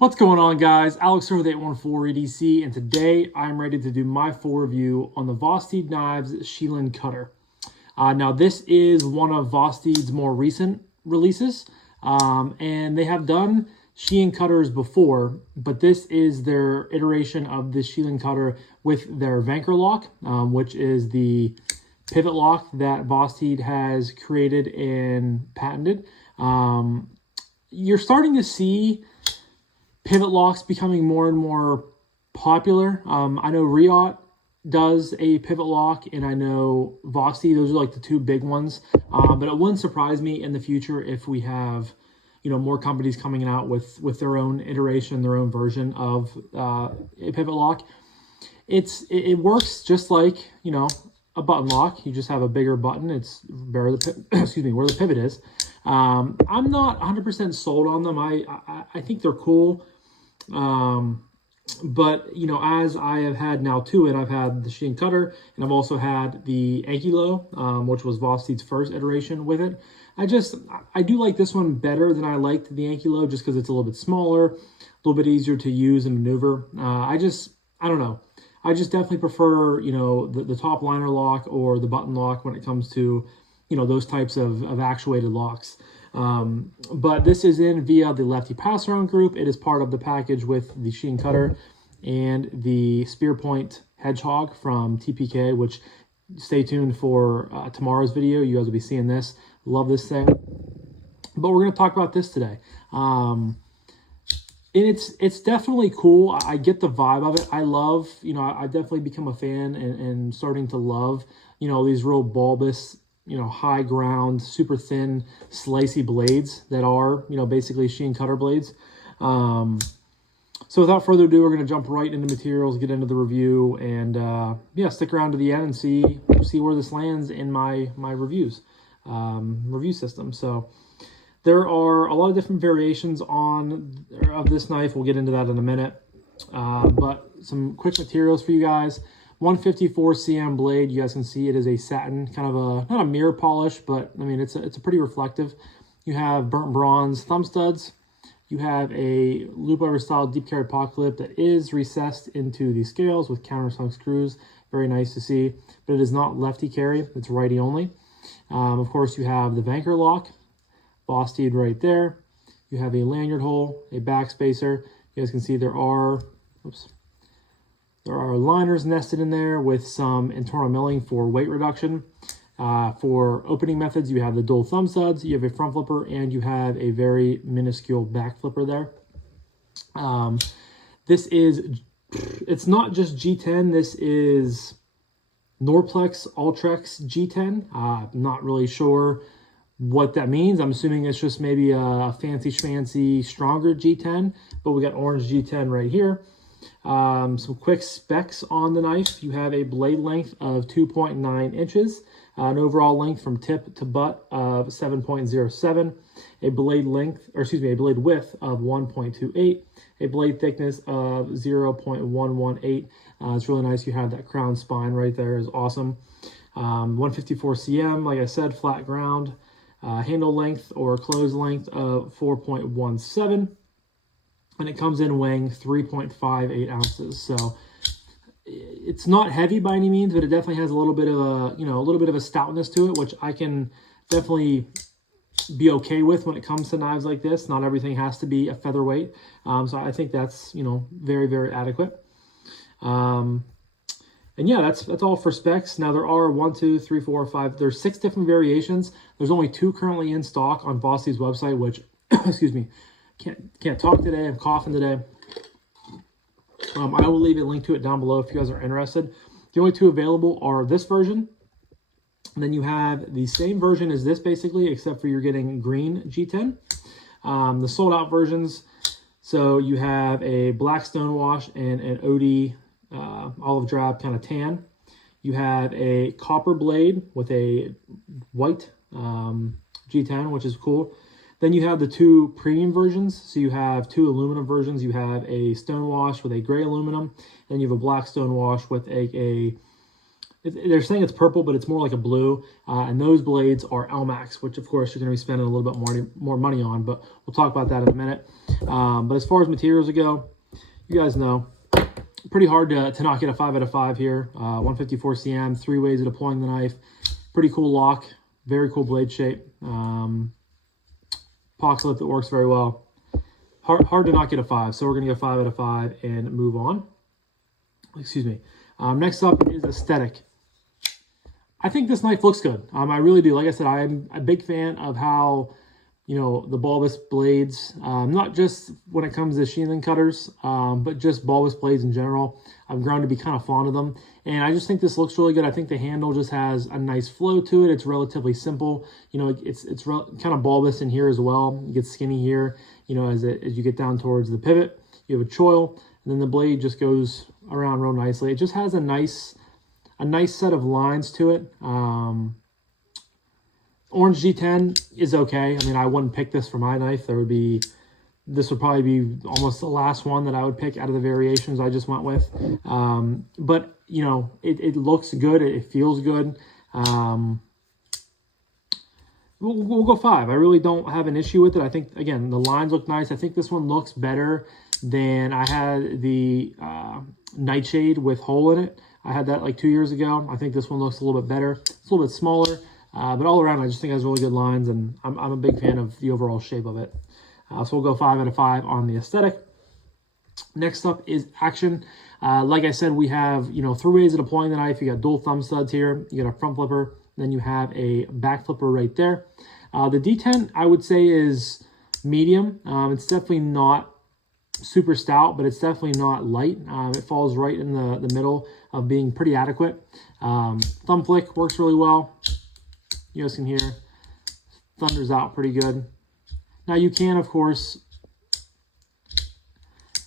What's going on, guys? Alex here with 814 EDC, and today I'm ready to do my full review on the Vosteed Knives Shilin Cutter. Now, this is one of Vosteed's more recent releases, and they have done Shilin Cutters before, but this is their iteration of the Shilin Cutter with their Vanchor lock, which is the pivot lock that Vosteed has created and patented. You're starting to see pivot locks becoming more and more popular. I know Riot does a pivot lock, and I know Vosteed. Those are like the two big ones. But it wouldn't surprise me in the future if we have, more companies coming out with their own iteration, their own version of a pivot lock. It works just like a button lock. You just have a bigger button. It's where the where the pivot is. I'm not 100% sold on them. I think they're cool. But as I have had now two, and I've had the Shilin Cutter, and I've also had the Ankilo, which was Vosteed's first iteration with it. I do like this one better than I liked the Ankilo, just because it's a little bit smaller, a little bit easier to use and maneuver. I don't know. I just definitely prefer, the top liner lock or the button lock when it comes to, those types of actuated locks. But this is in via the Lefty passaround group. It is part of the package with the Shilin Cutter and the Spearpoint Hedgehog from TPK, which stay tuned for tomorrow's video. You guys will be seeing this. Love this thing. But we're going to talk about this today. And it's definitely cool. I get the vibe of it. I love, I definitely become a fan and starting to love, these real bulbous, high ground, super thin, slicey blades that are, basically Shilin Cutter blades. So without further ado, we're going to jump right into materials, get into the review, and stick around to the end and see where this lands in my review system. So there are a lot of different variations of this knife. We'll get into that in a minute. But some quick materials for you guys. 154 cm blade. You guys can see it is a satin, kind of not a mirror polish, but I mean it's a pretty reflective. You have burnt bronze thumb studs. You have a loop over style deep carry pocket clip that is recessed into the scales with countersunk screws. Very nice to see, but it is not lefty carry. It's righty only. Of course, you have the Vanchor lock, Vosteed right there. You have a lanyard hole, a back spacer. You guys can see there are liners nested in there with some internal milling for weight reduction. For opening methods, you have the dual thumb studs, you have a front flipper, and you have a very minuscule back flipper there. It's not just G10, this is Norplex Ultrex G10. I'm not really sure what that means. I'm assuming it's just maybe a fancy schmancy stronger G10, but we got orange G10 right here. Some quick specs on the knife. You have a blade length of 2.9 inches, an overall length from tip to butt of 7.07, a blade width of 1.28, a blade thickness of 0.118. It's really nice. You have that crown spine right there, is awesome. 154 cm, like I said, flat ground. Handle length or close length of 4.17. And it comes in weighing 3.58 ounces. So it's not heavy by any means, but it definitely has a little bit of a stoutness to it, which I can definitely be okay with when it comes to knives like this. Not everything has to be a featherweight. So I think that's, very, very adequate. And yeah, that's all for specs. Now there are 1, 2, 3, 4, 5. There's 6 different variations. There's only 2 currently in stock on Vosteed's website, which, excuse me, can't talk today. I'm coughing today. I will leave a link to it down below if you guys are interested. The only 2 available are this version, and then you have the same version as this basically, except for you're getting green G10. The sold out versions. So you have a black stonewash and an OD olive drab kind of tan. You have a copper blade with a white G10, which is cool. Then you have the 2 premium versions. So you have 2 aluminum versions. You have a stonewash with a gray aluminum. Then you have a black stonewash with a they're saying it's purple, but it's more like a blue. And those blades are Elmax, which of course you're going to be spending a little bit more money on, but we'll talk about that in a minute. But as far as materials go, you guys know, pretty hard to not get a 5 out of 5 here. 154 cm, 3 ways of deploying the knife. Pretty cool lock, very cool blade shape. Pox lip that works very well. Hard to not get a 5, so we're going to get 5 out of 5 and move on. Excuse me. Next up is aesthetic. I think this knife looks good. I really do. Like I said, I'm a big fan of how, you know, the bulbous blades, not just when it comes to Shilin cutters, but just bulbous blades in general. I've grown to be kind of fond of them. And I just think this looks really good. I think the handle just has a nice flow to it. It's relatively simple. You know, it's kind of bulbous in here as well. It gets skinny here, you know, as you get down towards the pivot. You have a choil, and then the blade just goes around real nicely. It just has a nice set of lines to it. Orange G10 is okay. I mean, I wouldn't pick this for my knife. This would probably be almost the last one that I would pick out of the variations I just went with. But, you know, it looks good. It feels good. We'll go 5. I really don't have an issue with it. I think, again, the lines look nice. I think this one looks better than I had the Nightshade with hole in it. I had that like 2 years ago. I think this one looks a little bit better. It's a little bit smaller, but all around I just think it has really good lines, and I'm a big fan of the overall shape of it. So we'll go 5 out of 5 on the aesthetic. Next up is action. Like I said, we have, you know, 3 ways of deploying the knife. You got dual thumb studs here. You got a front flipper. Then you have a back flipper right there. The D10, I would say, is medium. It's definitely not super stout, but it's definitely not light. It falls right in the middle of being pretty adequate. Thumb flick works really well. You guys can hear thunders out pretty good. Now you can, of course,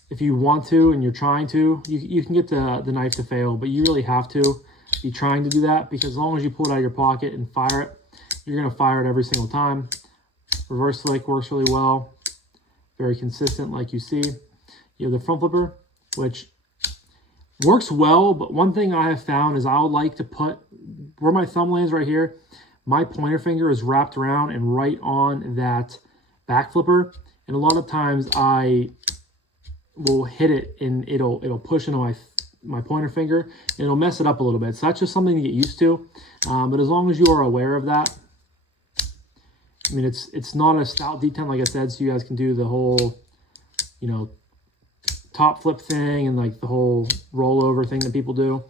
if you want to and you're trying to, you can get the knife to fail, but you really have to be trying to do that, because as long as you pull it out of your pocket and fire it, you're going to fire it every single time. Reverse flick works really well. Very consistent, like you see. You have the front flipper, which works well, but one thing I have found is I would like to put, where my thumb lands right here, my pointer finger is wrapped around and right on that back flipper, and a lot of times I will hit it and it'll push into my pointer finger, and it'll mess it up a little bit. So that's just something to get used to. But as long as you are aware of that, I mean, it's not a stout D10, like I said, so you guys can do the whole, you know, top flip thing and like the whole rollover thing that people do.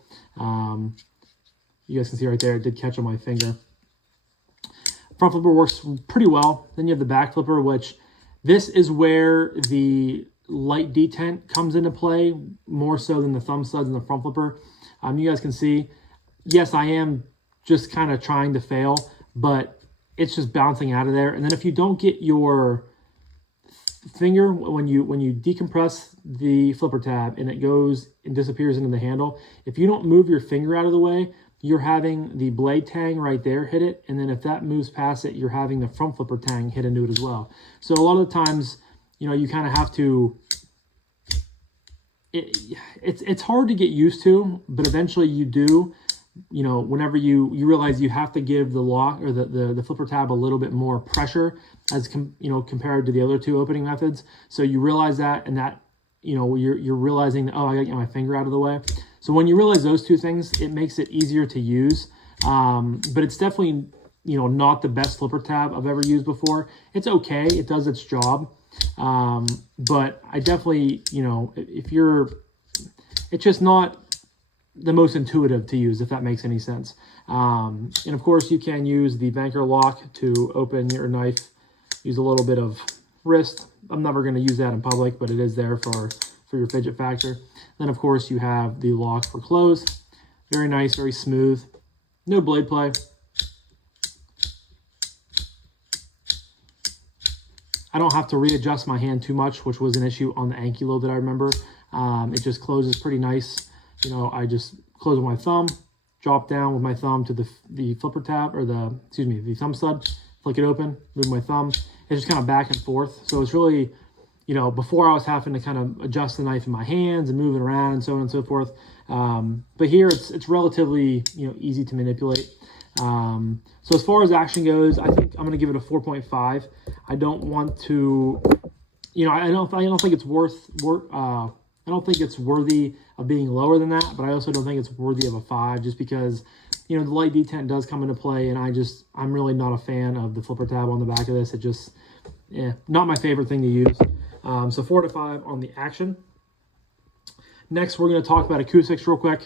You guys can see right there, it did catch on my finger. Front flipper works pretty well. Then you have the back flipper, which this is where the light detent comes into play more so than the thumb studs and the front flipper. You guys can see, yes, I am just kind of trying to fail, but it's just bouncing out of there. And then if you don't get your finger, when you decompress the flipper tab and it goes and disappears into the handle, if you don't move your finger out of the way, you're having the blade tang right there hit it, and then if that moves past it, you're having the front flipper tang hit into it as well. So a lot of the times, you know, you kind of have to, it's hard to get used to, but eventually you do. You know, whenever you realize you have to give the lock or the flipper tab a little bit more pressure as you know, compared to the other 2 opening methods. So you realize that, and that, you know, you're realizing, oh, I got to get my finger out of the way. So when you realize those 2 things, it makes it easier to use. But it's definitely, you know, not the best flipper tab I've ever used before. It's okay. It does its job. But I definitely, you know, it's just not the most intuitive to use, if that makes any sense. And of course you can use the Vanchor lock to open your knife. Use a little bit of wrist. I'm never going to use that in public, but it is there for your fidget factor. Then of course you have the lock for close. Very nice, very smooth. No blade play. I don't have to readjust my hand too much, which was an issue on the Ankylo that I remember. It just closes pretty nice. You know, I just close with my thumb, drop down with my thumb to the flipper tab, or the thumb stud, flick it open, move my thumb. It's just kind of back and forth. So it's really, you know, before I was having to kind of adjust the knife in my hands and move it around and so on and so forth. But here it's relatively, you know, easy to manipulate. So as far as action goes, I think I'm going to give it a 4.5. I don't want to, you know, I don't think it's I don't think it's worthy of being lower than that, but I also don't think it's worthy of a 5 just because, you know, the light detent does come into play, and I'm really not a fan of the flipper tab on the back of this. It just, not my favorite thing to use. So 4 to 5 on the action. Next, we're going to talk about acoustics real quick.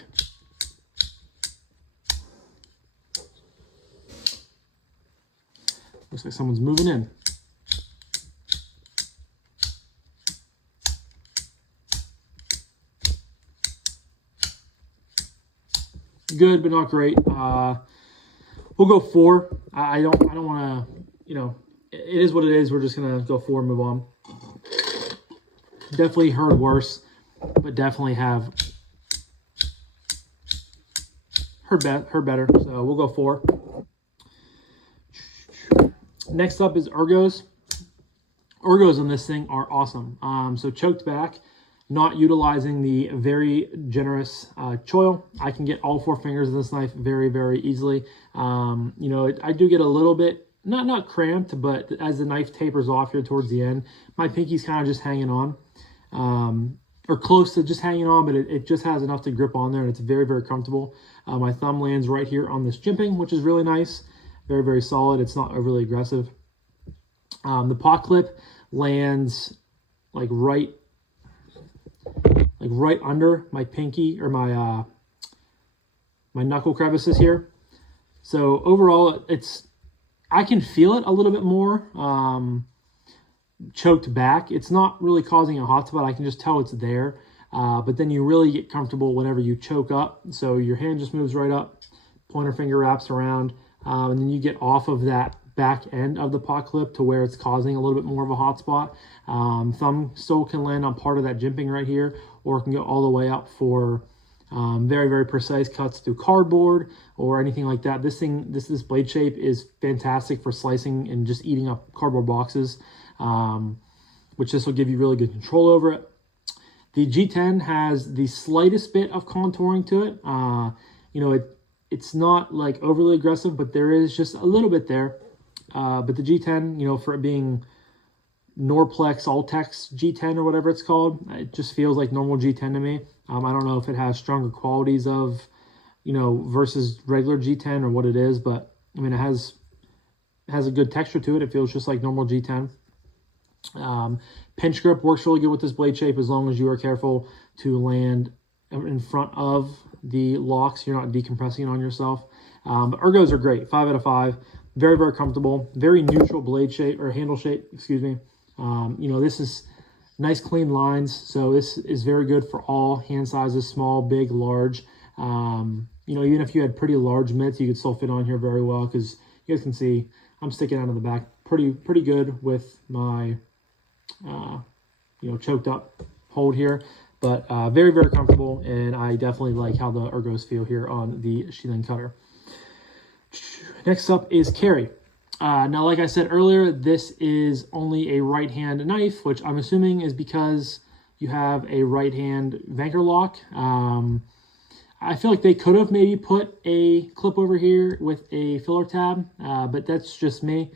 Looks like someone's moving in. Good, but not great. We'll go 4. I don't want to, you know, it is what it is. We're just going to go 4 and move on. Definitely heard worse, but definitely have heard better. So we'll go 4. Next up is ergos. Ergos on this thing are awesome. So choked back, not utilizing the very generous choil. I can get all 4 fingers of this knife very, very easily. You know, I do get a little bit, not cramped, but as the knife tapers off here towards the end, my pinky's kind of just hanging on. Or close to just hanging on, but it just has enough to grip on there, and it's very, very comfortable. My thumb lands right here on this jimping, which is really nice. Very, very solid. It's not overly aggressive. The pot clip lands like right under my pinky, or my my knuckle crevices here. So overall, I can feel it a little bit more choked back. It's not really causing a hot spot. I can just tell it's there. But then you really get comfortable whenever you choke up. So your hand just moves right up, pointer finger wraps around, and then you get off of that back end of the pot clip to where it's causing a little bit more of a hot spot. Thumb still can land on part of that jimping right here, or it can go all the way up for very, very precise cuts through cardboard or anything like that. This blade shape is fantastic for slicing and just eating up cardboard boxes, which this will give you really good control over it. The G10 has the slightest bit of contouring to it. You know, it's not like overly aggressive, but there is just a little bit there. But the G10, you know, for it being Norplex Ultex G10 or whatever it's called, it just feels like normal G10 to me. I don't know if it has stronger qualities of, you know, versus regular G10 or what it is, but I mean, it has a good texture to it. It feels just like normal G10. Pinch grip works really good with this blade shape as long as you are careful to land in front of the locks. You're not decompressing it on yourself. But ergos are great. 5 out of 5. Very, very comfortable. Very neutral blade shape, or handle shape, excuse me. You know, this is nice clean lines. So this is very good for all hand sizes, small, big, large. You know, even if you had pretty large mitts, you could still fit on here very well, because you guys can see I'm sticking out of the back pretty good with my, you know, choked up hold here. But very, very comfortable, and I definitely like how the ergos feel here on the Shilin Cutter. Next up is carry. Now, like I said earlier, this is only a right-hand knife, which I'm assuming is because you have a right-hand Vanchor lock. I feel like they could have maybe put a clip over here with a filler tab, but that's just me.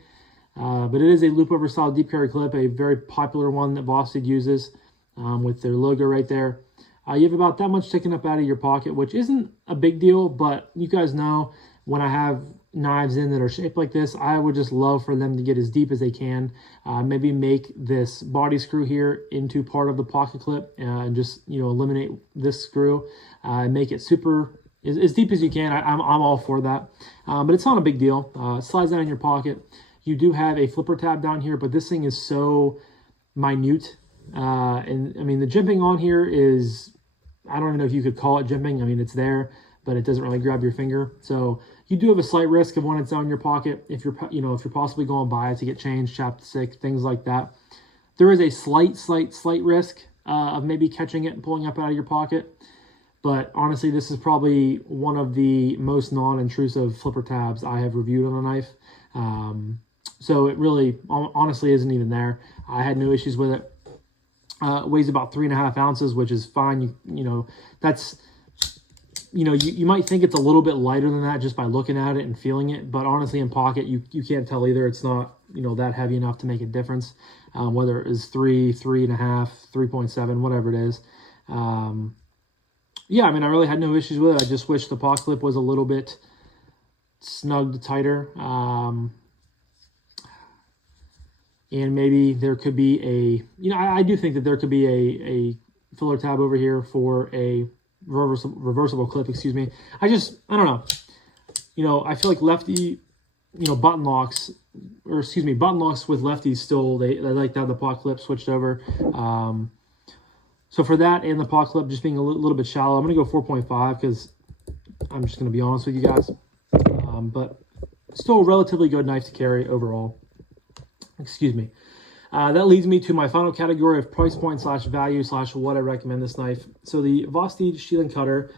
But it is a loop over style deep carry clip, a very popular one that Vosteed uses with their logo right there. You have about that much sticking up out of your pocket, which isn't a big deal, but you guys know when I have knives in that are shaped like this, I would just love for them to get as deep as they can. Maybe make this body screw here into part of the pocket clip, and just, you know, eliminate this screw and make it super as deep as you can. I'm all for that, but it's not a big deal. It slides down in your pocket. You do have a flipper tab down here, but this thing is so minute. And I mean, the jimping on here is, I don't even know if you could call it jimping. I mean, it's there, but it doesn't really grab your finger. So you do have a slight risk of when it's down in your pocket, if you're possibly going by it to get changed, chapstick, things like that. There is a slight risk of maybe catching it and pulling up out of your pocket. But honestly, this is probably one of the most non-intrusive flipper tabs I have reviewed on a knife. So it really, honestly, isn't even there. I had no issues with it. weighs about 3.5 ounces, which is fine. You know, that's, you know, you might think it's a little bit lighter than that just by looking at it and feeling it, but honestly in pocket, you can't tell either. It's not, you know, that heavy enough to make a difference, whether it is 3, 3.5, 3.7, whatever it is. Yeah, I mean, I really had no issues with it. I just wish the paw clip was a little bit snugged tighter. And maybe there could be a, you know, I do think that there could be a filler tab over here for a reversible clip, excuse me. I don't know. You know, I feel like Lefty, you know, button locks with Lefty still, they like to have the paw clip switched over. So for that and the paw clip just being a little bit shallow, I'm going to go 4.5 because I'm just going to be honest with you guys. But still a relatively good knife to carry overall. Excuse me. That leads me to my final category of price point / value / what I recommend this knife. So the Vosteed Shilin Cutter,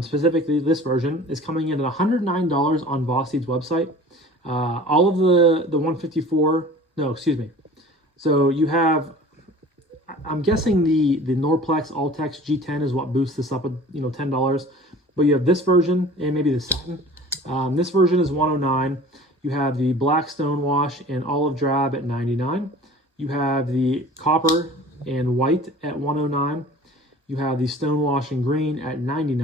specifically this version, is coming in at $109 on Vosteed's website. All of the 154, no, excuse me. So you have, I'm guessing the Norplex All-Tex G10 is what boosts this up at, you know, $10. But you have this version and maybe the satin. This version is $109. You have the black stonewash and olive drab at $99. You have the copper and white at $109. You have the stonewash and green at $99.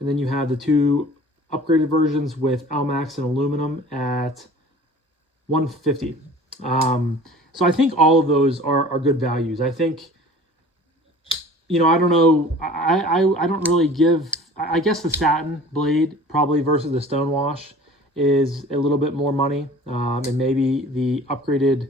And then you have the two upgraded versions with Elmax and aluminum at $150. So I think all of those are good values. I think, you know, I don't know. I don't really give, I guess the satin blade probably versus the stonewash is a little bit more money, and maybe the upgraded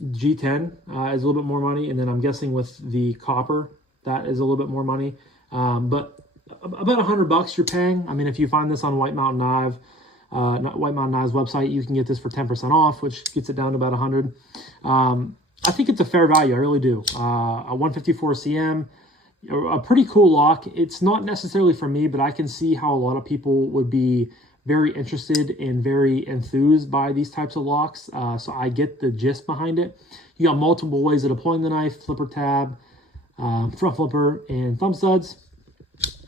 G10 is a little bit more money, and then I'm guessing with the copper that is a little bit more money, but about $100 you're paying. I mean, if you find this on White Mountain Knives website, you can get this for 10% off, which gets it down to about 100. I think it's a fair value. I really do. A 154 cm, a pretty cool lock. It's not necessarily for me, but I can see how a lot of people would be very interested and very enthused by these types of locks. So I get the gist behind it. You got multiple ways of deploying the knife: flipper tab, front flipper, and thumb studs.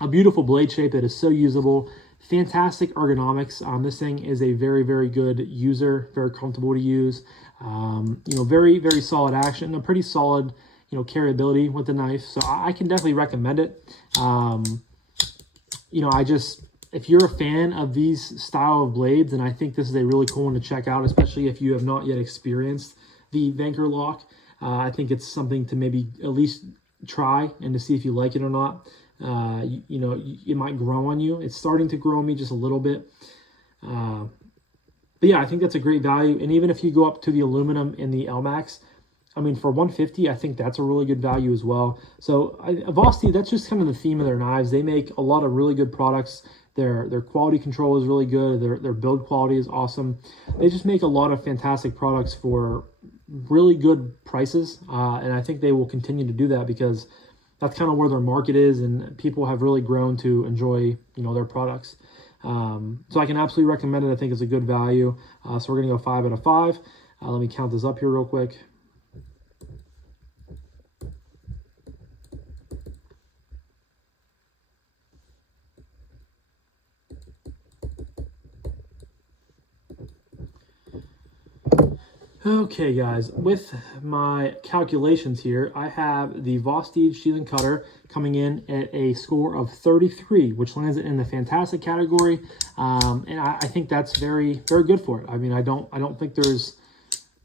A beautiful blade shape that is so usable. Fantastic ergonomics. This thing is a very, very good user, very comfortable to use. You know, very, very solid action, a pretty solid, you know, carryability with the knife. So I can definitely recommend it. You know, if you're a fan of these style of blades, and I think this is a really cool one to check out, especially if you have not yet experienced the Vanchor lock. I think it's something to maybe at least try and to see if you like it or not. You know, it might grow on you. It's starting to grow on me just a little bit. But yeah, I think that's a great value. And even if you go up to the aluminum in the Elmax, I mean, for $150, I think that's a really good value as well. So Vosteed, that's just kind of the theme of their knives. They make a lot of really good products. Their quality control is really good. Their build quality is awesome. They just make a lot of fantastic products for really good prices. And I think they will continue to do that because that's kind of where their market is, and people have really grown to enjoy, you know, their products. So I can absolutely recommend it. I think it's a good value. So we're going to go 5 out of 5. Let me count this up here real quick. Okay, guys, with my calculations here, I have the Vosteed Shilin Cutter coming in at a score of 33, which lands it in the fantastic category, and I think that's very, very good for it. I mean, I don't think there's,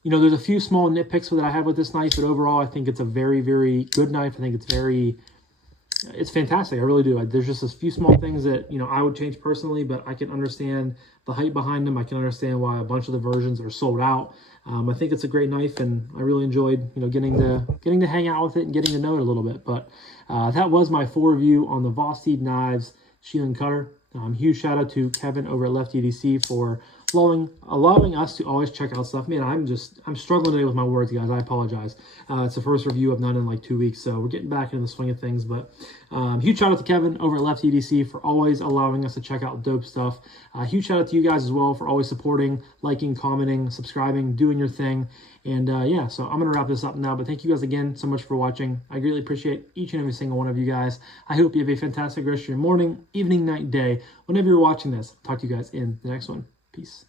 you know, there's a few small nitpicks that I have with this knife, but overall, I think it's a very, very good knife. I think it's fantastic. I really do. There's just a few small things that, you know, I would change personally, but I can understand the hype behind them. I can understand why a bunch of the versions are sold out. I think it's a great knife, and I really enjoyed, you know, getting to hang out with it and getting to know it a little bit. But that was my full review on the Vosteed Knives Shilin Cutter. Huge shout out to Kevin over at Lefty DC for allowing us to always check out stuff. Man, I'm struggling today with my words, guys. I apologize. It's the first review I've done in like 2 weeks, so we're getting back into the swing of things. But huge shout out to Kevin over at Lefty EDC for always allowing us to check out dope stuff. Huge shout out to you guys as well for always supporting, liking, commenting, subscribing, doing your thing. And yeah, so I'm going to wrap this up now, but thank you guys again so much for watching. I greatly appreciate each and every single one of you guys. I hope you have a fantastic rest of your morning, evening, night, day, whenever you're watching this. Talk to you guys in the next one. Peace.